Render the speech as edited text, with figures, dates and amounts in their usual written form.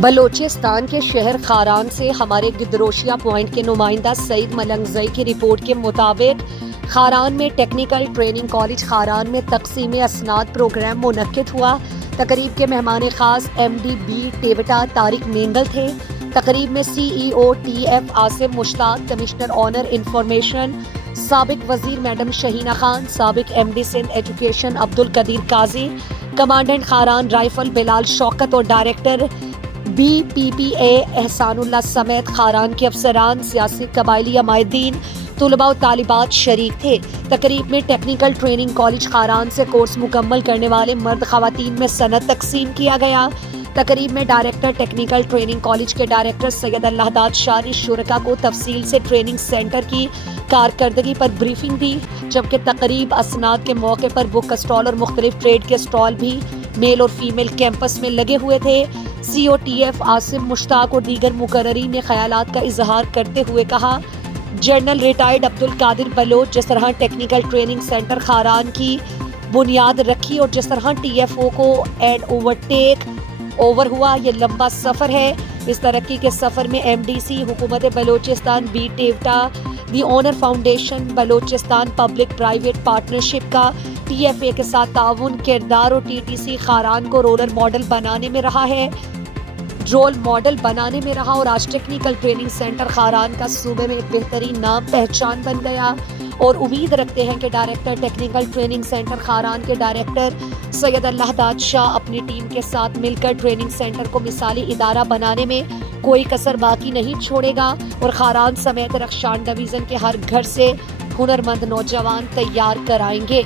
بلوچستان کے شہر خاران سے ہمارے گدروشیا پوائنٹ کے نمائندہ سعید ملنگزئی کی رپورٹ کے مطابق خاران میں ٹیکنیکل ٹریننگ کالج خاران میں تقسیم اسناد پروگرام منعقد ہوا۔ تقریب کے مہمان خاص M D B TEVTA Tariq Mengal تھے۔ تقریب میں C E O T F Asim Mushtaq, commissioner honour information سابق وزیر میڈم شہینہ خان، سابق M D Sindh education Abdul Qadir Qazi, commandant Kharan rifle Bilal Shaukat اور ڈائریکٹر بی پی پی اے احسان اللہ سمیت خاران کے افسران، سیاسی قبائلی عمائدین، طلباء و طالبات شریک تھے۔ تقریب میں ٹیکنیکل ٹریننگ کالج خاران سے کورس مکمل کرنے والے مرد خواتین میں سند تقسیم کیا گیا۔ تقریب میں ڈائریکٹر ٹیکنیکل ٹریننگ کالج کے ڈائریکٹر سید اللہ داد شاہ نے شرکاء کو تفصیل سے ٹریننگ سینٹر کی کارکردگی پر بریفنگ دی، جبکہ تقریب اسناد کے موقع پر بک اسٹال اور مختلف ٹریڈ کے اسٹال بھی میل اور فیمیل کیمپس میں لگے ہوئے تھے۔ سی او ٹی ایف عاصم مشتاق اور دیگر مقررین نے خیالات کا اظہار کرتے ہوئے کہا، جنرل ریٹائرڈ عبدالقادر بلوچ جس طرح ٹیکنیکل ٹریننگ سینٹر خاران کی بنیاد رکھی اور جس طرح ٹی ایف او کو ٹیک اوور ہوا، یہ لمبا سفر ہے۔ اس ترقی کے سفر میں ایم ڈی سی، حکومت Balochistan, B TEVTA, the honour foundation, Balochistan public private partnership کا ٹی ایف اے کے ساتھ تعاون کردار اور ٹی ٹی سی خاران کو رول ماڈل بنانے میں رہا اور آج ٹیکنیکل ٹریننگ سینٹر خاران کا صوبے میں ایک بہترین نام پہچان بن گیا، اور امید رکھتے ہیں کہ director technical training centre Kharan کے ڈائریکٹر سید اللہ داد شاہ اپنی ٹیم کے ساتھ مل کر ٹریننگ سینٹر کو مثالی ادارہ بنانے میں کوئی کسر باقی نہیں چھوڑے گا اور خاران سمیت رخشان ڈویژن کے ہر گھر سے ہنرمند نوجوان تیار کرائیں گے۔